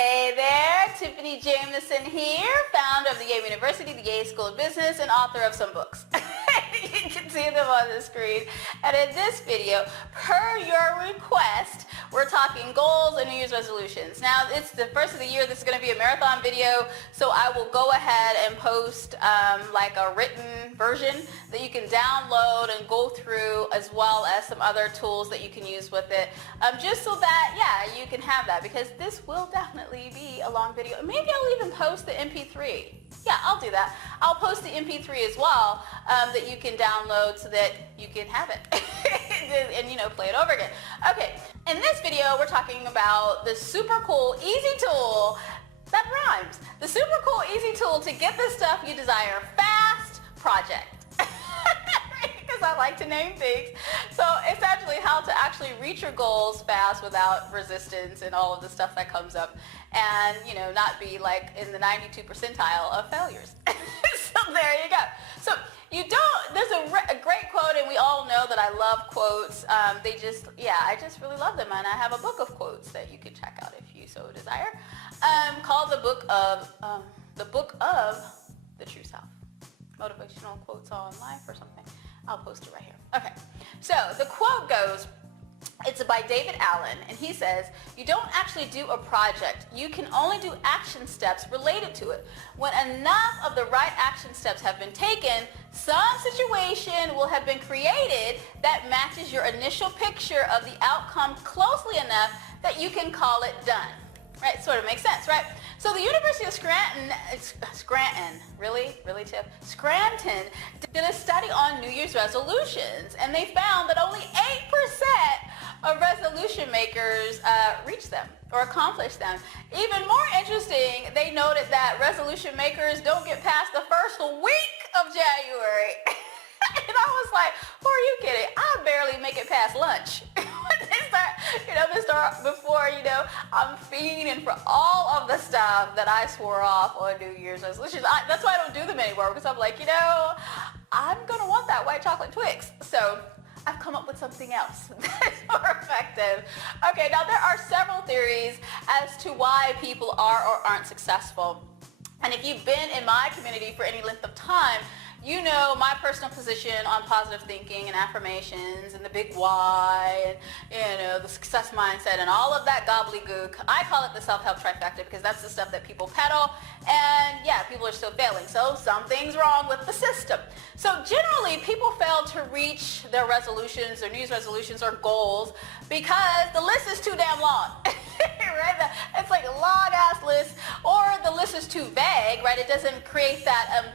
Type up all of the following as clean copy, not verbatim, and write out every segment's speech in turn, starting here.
Hey there, Tiphanie Jamison here, founder of the Yale University, the Yale School of Business, and author of some books. You can see them on the screen. And in this video, per your request, we're talking goals and New Year's resolutions. Now, it's the first of the year. This is going to be a marathon video, so I will go ahead and post like a written version that you can download and go through, as well as some other tools that you can use with it, just so that, yeah, you can have that, because this will definitely be a long video. Maybe I'll even post the MP3. Yeah, I'll do that. I'll post the MP3 as well that you can download so that you can have it and, you know, play it over again. Okay, in this video, we're talking about the super cool, easy tool that rhymes. The super cool, easy tool to get the stuff you desire fast project. Because I like to name things. So it's actually how to actually reach your goals fast without resistance and all of the stuff that comes up, and, you know, not be like in the 92 percentile of failures. So there you go. So there's a great quote, and we all know that I love quotes. I just really love them, and I have a book of quotes that you can check out if you so desire, called the Book of the True Self. Motivational quotes on life or something. I'll post it right here. Okay, so the quote goes, it's by David Allen, and he says, you don't actually do a project. You can only do action steps related to it. When enough of the right action steps have been taken, some situation will have been created that matches your initial picture of the outcome closely enough that you can call it done. Right, sort of makes sense, right? So the University of Scranton, Scranton did a study on New Year's resolutions, and they found that only 8% of resolution makers reach them or accomplish them. Even more interesting, they noted that resolution makers don't get past the first week of January. And I was like, who are you kidding? I barely make it past lunch. Before, I'm fiending for all of the stuff that I swore off on New Year's resolutions. That's why I don't do them anymore, because I'm like, I'm going to want that white chocolate Twix. So I've come up with something else that's more effective. Okay, now there are several theories as to why people are or aren't successful. And if you've been in my community for any length of time, you know my personal position on positive thinking and affirmations and the big why and, the success mindset and all of that gobbledygook. I call it the self-help trifecta because that's the stuff that people peddle, and yeah, people are still failing. So something's wrong with the system. So generally, people fail to reach their resolutions, their New Year's resolutions or goals because the list is too damn long. Right? It's like a long-ass list, or the list is too vague, right? It doesn't create that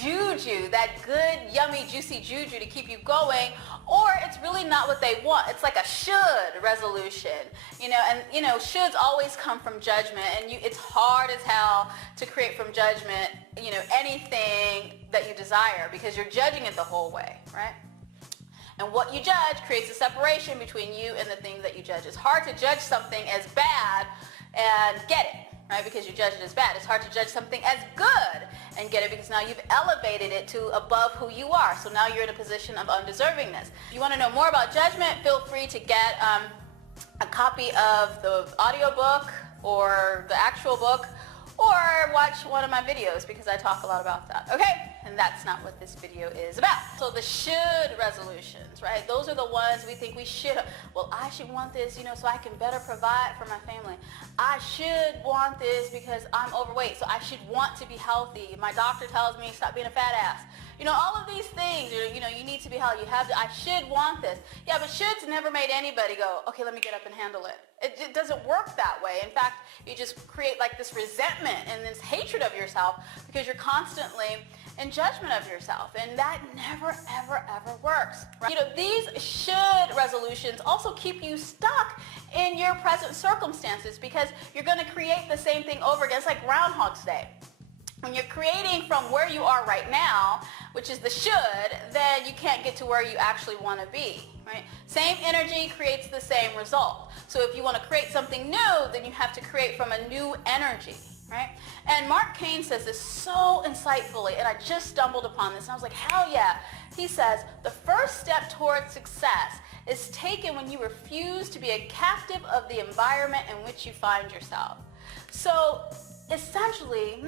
juju, that good, yummy, juicy juju to keep you going, or it's really not what they want. It's like a should resolution, and shoulds always come from judgment, and it's hard as hell to create from judgment, anything that you desire, because you're judging it the whole way, right? And what you judge creates a separation between you and the thing that you judge. It's hard to judge something as bad and get it, right? Because you judge it as bad. It's hard to judge something as good and get it, because now you've elevated it to above who you are. So now you're in a position of undeservingness. If you want to know more about judgment, feel free to get a copy of the audiobook or the actual book, or watch one of my videos, because I talk a lot about that, okay? And that's not what this video is about. So the should resolutions, right? Those are the ones we think we should. Well, I should want this, so I can better provide for my family. I should want this because I'm overweight, so I should want to be healthy. My doctor tells me stop being a fat ass. All of these things, you need to be healthy. I should want this. Yeah, but shoulds never made anybody go, okay, let me get up and handle it. It doesn't work that way. In fact, you just create like this resentment and this hatred of yourself because you're constantly in judgment of yourself, and that never, ever, ever works. Right? These should resolutions also keep you stuck in your present circumstances, because you're going to create the same thing over again. It's like Groundhog's Day. When you're creating from where you are right now, which is the should, then you can't get to where you actually want to be, right? Same energy creates the same result. So if you want to create something new, then you have to create from a new energy, right? And Mark Cain says this so insightfully, and I just stumbled upon this, and I was like, hell yeah. He says, the first step towards success is taken when you refuse to be a captive of the environment in which you find yourself. So actually,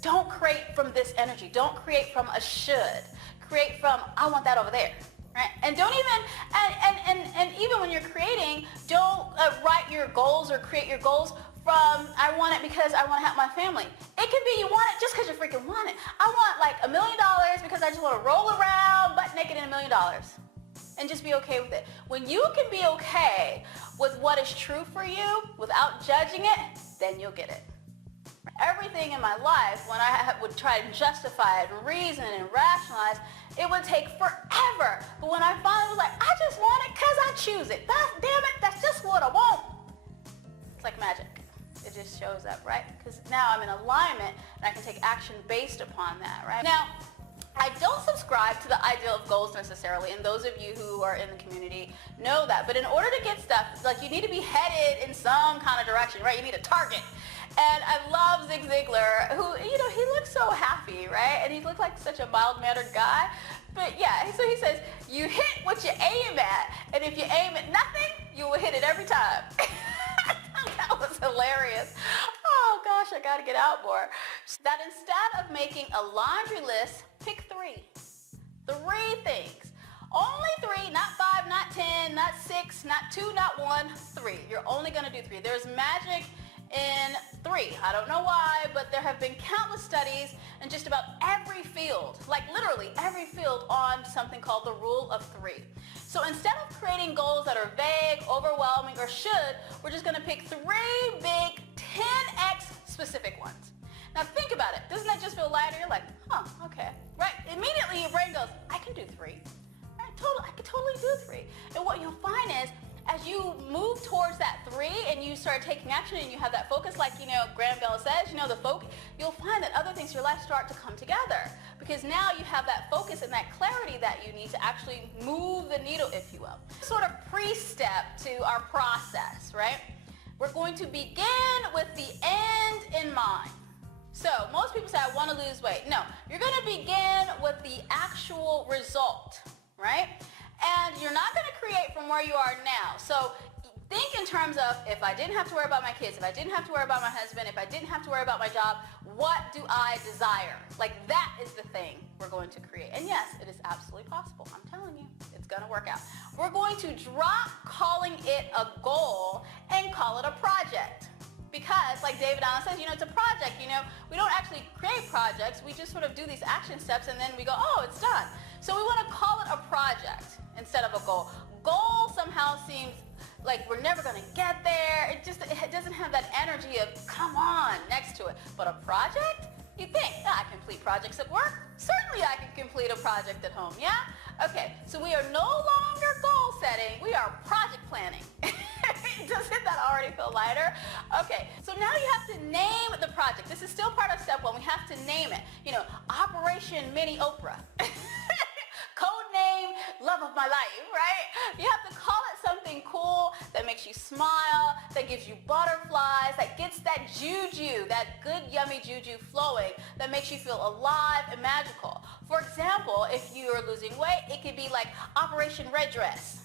don't create from this energy. Don't create from a should. Create from, I want that over there. Right? And don't even, and even when you're creating, don't write your goals or create your goals from, I want it because I want to help my family. It could be you want it just because you freaking want it. I want like $1 million because I just want to roll around butt naked in $1 million. And just be okay with it. When you can be okay with what is true for you without judging it, then you'll get it. Everything in my life, when I would try to justify it and reason and rationalize, it would take forever. But when I finally was like, I just want it because I choose it. Damn it, that's just what I want. It's like magic. It just shows up, right? Because now I'm in alignment and I can take action based upon that, right? Now, I don't subscribe to the ideal of goals necessarily, and those of you who are in the community know that. But in order to get stuff, like you need to be headed in some kind of direction, right? You need a target. And I love Zig Ziglar, who, he looks so happy, right? And he looks like such a mild-mannered guy. But yeah, so he says, you hit what you aim at, and if you aim at nothing, you will hit it every time. That was hilarious. Oh gosh, I gotta get out more. That instead of making a laundry list, pick 3. 3 things. Only 3, not 5, not 10, not 6, not 2, not 1, 3. You're only gonna do 3. There's magic in 3. I don't know why, but there have been countless studies in just about every field, like literally every field, on something called the rule of 3. So instead of creating goals that are vague, overwhelming, or should, we're just going to pick 3 big 10x specific ones. Now think about it. Doesn't that just feel lighter? You're like, huh, okay. Right? Immediately your brain goes, I can do 3. I can totally do 3. And what you'll find is, as you move towards that 3 and you start taking action and you have that focus, like, Graham Bell says, the focus, you'll find that other things in your life start to come together. Because now you have that focus and that clarity that you need to actually move the needle, if you will. Sort of pre-step to our process, right? We're going to begin with the end in mind. So most people say, I want to lose weight. No, you're going to begin with the actual result, right? And you're not going to create from where you are now. So think in terms of, if I didn't have to worry about my kids, if I didn't have to worry about my husband, if I didn't have to worry about my job, what do I desire? Like, that is the thing we're going to create. And yes, it is absolutely possible. I'm telling you, it's going to work out. We're going to drop calling it a goal and call it a project. Because, like David Allen says, it's a project. We don't actually create projects. We just sort of do these action steps and then we go, oh, it's done. So we want to call it a project instead of a goal. Goal somehow seems like we're never going to get there. It doesn't have that energy of, come on, next to it. But a project? You think, I complete projects at work? Certainly I can complete a project at home, yeah? Okay, so we are no longer goal setting. We are project planning. Doesn't that already feel lighter? Okay, so now you have to name the project. This is still part of step 1. We have to name it. Operation Mini Oprah. Code name, love of my life, right? You have to call it something cool that makes you smile, that gives you butterflies, that gets that juju, that good yummy juju flowing, that makes you feel alive and magical. For example, if you're losing weight, it could be like Operation Red Dress.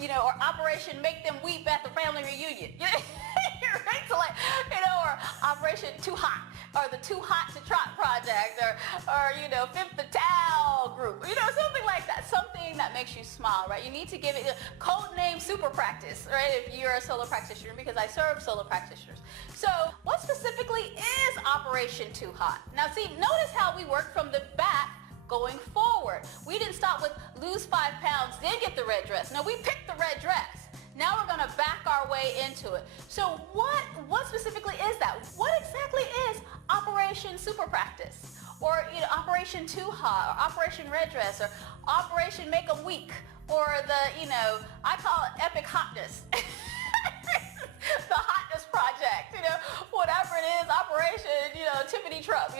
Or Operation Make Them Weep at the Family Reunion. Right? So or Operation Too Hot, or the Too Hot to Trot Project, or Fifth the Towel Group, something like that. Something that makes you smile, right? You need to give it a code name super practice, right? If you're a solo practitioner, because I serve solo practitioners. So what specifically is Operation Too Hot? Now see, notice how we work from the back going forward. We didn't stop with lose 5 pounds, then get the red dress. No, we picked the red dress. Now we're going to back our way into it. So what specifically is that? What exactly is Operation Super Practice? Or Operation Too Hot, or Operation Red Dress, or Operation Make 'em Weak, or the, I call it Epic Hotness. The Hotness Project, whatever it is, Operation, Tiffany Trump,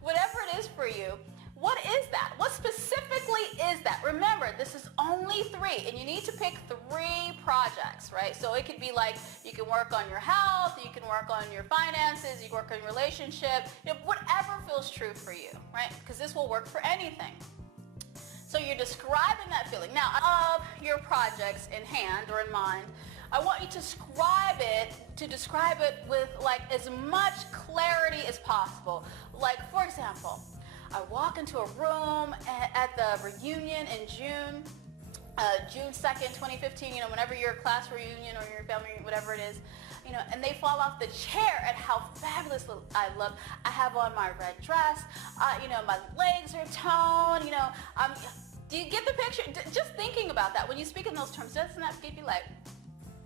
whatever it is for you. What is that? What specifically is that? Remember, this is only 3, and you need to pick 3 projects, right? So it could be like, you can work on your health, you can work on your finances, you can work on your relationship, whatever feels true for you, right? Because this will work for anything. So you're describing that feeling. Now, of your projects in hand or in mind, I want you to describe it with like as much clarity as possible. Like, for example, I walk into a room at the reunion in June 2nd, 2015, whenever your class reunion or your family, whatever it is, and they fall off the chair at how fabulous I look. I have on my red dress, my legs are toned, do you get the picture? Just thinking about that, when you speak in those terms, doesn't that give you like,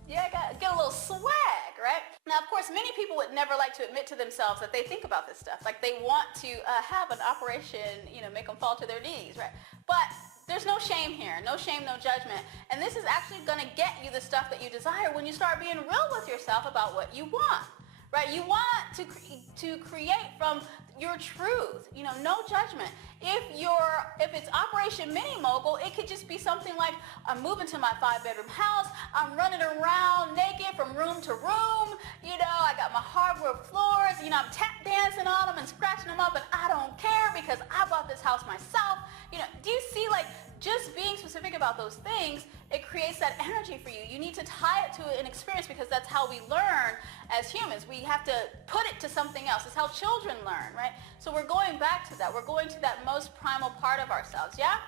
yeah, I get a little swag, right? Now, of course, many people would never like to admit to themselves that they think about this stuff. Like they want to have an operation, make them fall to their knees, right? But there's no shame here. No shame, no judgment. And this is actually going to get you the stuff that you desire when you start being real with yourself about what you want, right? You want to create from your truth, no judgment. If it's Operation Mini Mogul, it could just be something like, I'm moving to my 5-bedroom house, I'm running around naked from room to room, I got my hardwood floors, I'm tap dancing on them and scratching them up, and I don't care because I bought this house myself. Do you see, like, just being specific about those things, it creates that energy for you. You need to tie it to an experience because that's how we learn as humans. We have to put it to something else. It's how children learn, right? So we're going back to that. We're going to that most primal part of ourselves, yeah?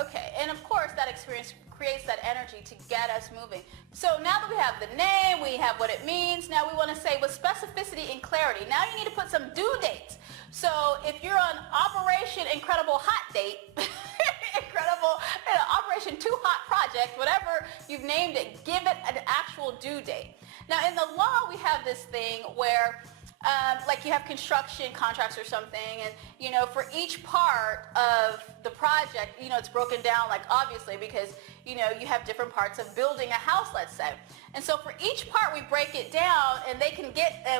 Okay, and of course that experience creates that energy to get us moving. So now that we have the name, we have what it means, now we want to say with specificity and clarity. Now you need to put some due dates. So if you're on Operation Incredible Hot Date, Operation Too Hot Project, whatever you've named it, give it an actual due date. Now in the law, we have this thing where like you have construction contracts or something, and for each part of the project, it's broken down, like, obviously, because you have different parts of building a house, let's say. And so for each part we break it down, and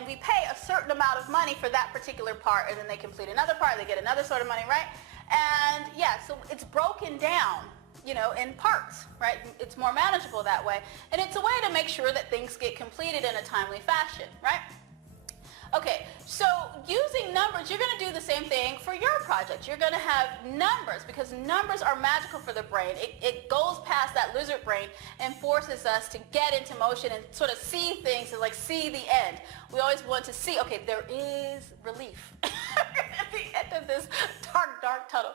we pay a certain amount of money for that particular part, and then they complete another part, they get another sort of money, right? And yeah, so it's broken down in parts, right? It's more manageable that way, and it's a way to make sure that things get completed in a timely fashion, right? Okay, so using numbers, you're going to do the same thing for your project. You're going to have numbers because numbers are magical for the brain. It goes past that lizard brain and forces us to get into motion and sort of see things and like see the end. We always want to see, okay, there is relief at the end of this dark, dark tunnel.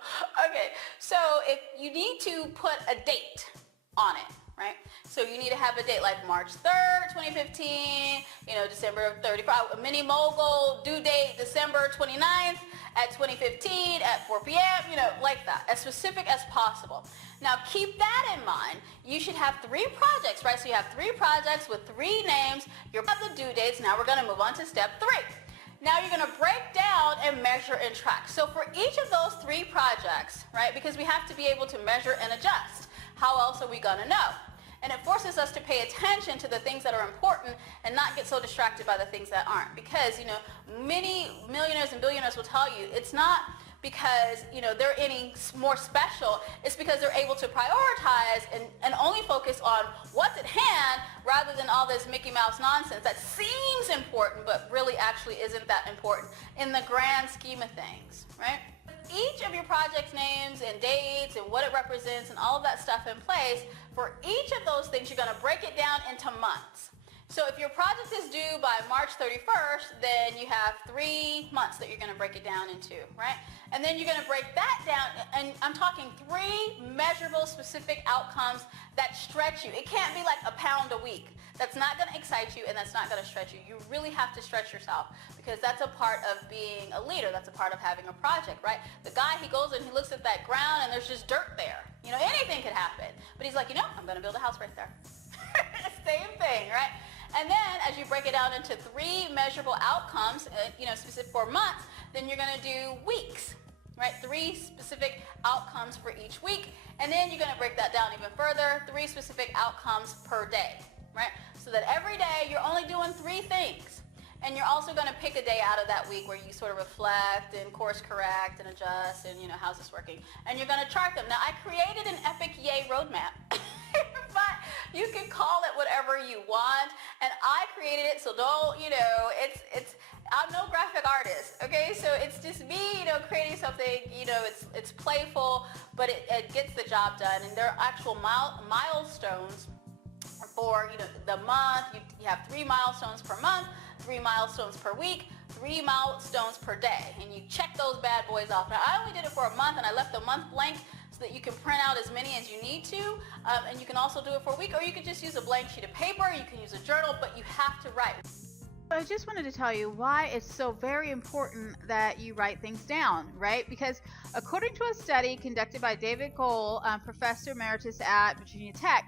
Okay, so if you need to put a date on it, right? So you need to have a date like March 3rd, 2015, December 31st, a mini mogul, due date December 29th at 2015 at 4 p.m., like that, as specific as possible. Now keep that in mind. You should have 3 projects, right? So you have 3 projects with 3 names. You have the due dates. Now we're going to move on to step 3. Now you're going to break down and measure and track. So for each of those 3 projects, right, because we have to be able to measure and adjust. How else are we going to know? And it forces us to pay attention to the things that are important and not get so distracted by the things that aren't. Because, many millionaires and billionaires will tell you it's not because, they're any more special. It's because they're able to prioritize and only focus on what's at hand rather than all this Mickey Mouse nonsense that seems important but really actually isn't that important in the grand scheme of things, right? Each of your project's names and dates and what it represents and all of that stuff in place, for each of those things, you're going to break it down into months. So if your project is due by March 31st, then you have 3 months that you're going to break it down into, right? And then you're going to break that down, and I'm talking 3 measurable, specific outcomes that stretch you. It can't be like a pound a week. That's not going to excite you, and that's not going to stretch you. You really have to stretch yourself because that's a part of being a leader. That's a part of having a project, right? The guy, he goes and he looks at that ground, and there's just dirt there. Anything could happen. But he's like, I'm going to build a house right there. Same thing, right? And then as you break it down into 3 measurable outcomes, specific for months, then you're going to do weeks, right? 3 specific outcomes for each week. And then you're going to break that down even further, 3 specific outcomes per day, right? So that every day you're only doing 3 things. And you're also going to pick a day out of that week where you sort of reflect and course correct and adjust and, how's this working? And you're going to chart them. Now, I created an epic yay roadmap, but you can call it whatever you want. And I created it, so don't, I'm no graphic artist, okay? So it's just me, creating something, it's playful, but it gets the job done. And there are actual milestones or for the month. You have 3 milestones per month, 3 milestones per week, 3 milestones per day, and you check those bad boys off. Now, I only did it for a month, and I left the month blank so that you can print out as many as you need to, and you can also do it for a week, or you can just use a blank sheet of paper. You can use a journal, but you have to write. I just wanted to tell you why it's so very important that you write things down, right? Because according to a study conducted by David Cole, Professor Emeritus at Virginia Tech,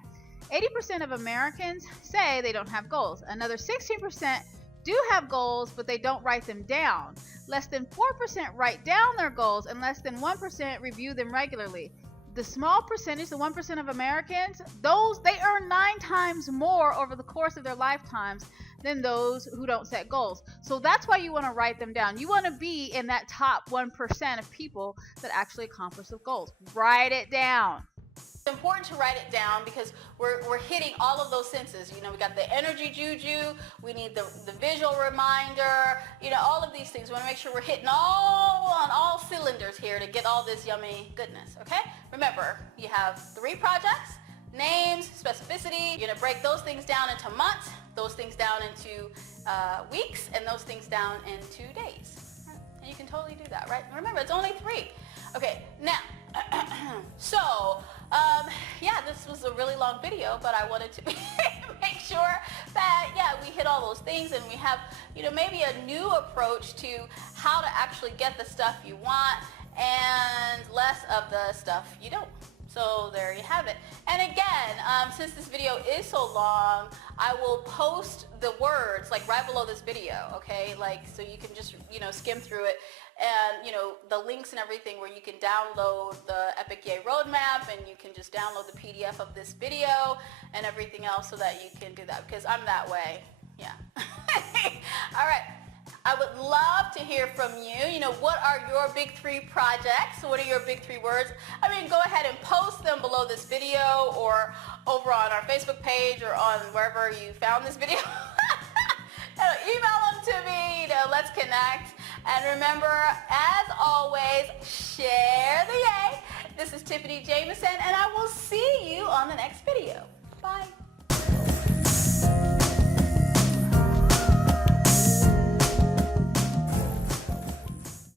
80% of Americans say they don't have goals. Another 16% do have goals, but they don't write them down. Less than 4% write down their goals, and less than 1% review them regularly. The small percentage, the 1% of Americans, they earn 9 times more over the course of their lifetimes than those who don't set goals. So that's why you want to write them down. You want to be in that top 1% of people that actually accomplish the goals. Write it down. It's important to write it down because we're hitting all of those senses. We got the energy juju, we need the visual reminder, all of these things. We want to make sure we're hitting on all cylinders here to get all this yummy goodness, okay? Remember, you have 3 projects, names, specificity. You're going to break those things down into months, those things down into weeks, and those things down into days. Right? And you can totally do that, right? Remember, it's only 3. Okay, now, so, yeah, this was a really long video, but I wanted to make sure that, yeah, we hit all those things and we have, maybe a new approach to how to actually get the stuff you want and less of the stuff you don't. So there you have it. And again, since this video is so long, I will post the words like right below this video, okay? So you can just, skim through it. And, the links and everything where you can download the Epic Yay Roadmap, and you can just download the PDF of this video and everything else so that you can do that, because I'm that way. Yeah. All right. I would love to hear from you. What are your big 3 projects? What are your big 3 words? Go ahead and post them below this video or over on our Facebook page or on wherever you found this video. Email them to me. Let's connect. And remember, as always, share the yay. This is Tiffany Jamison, and I will see you on the next video. Bye.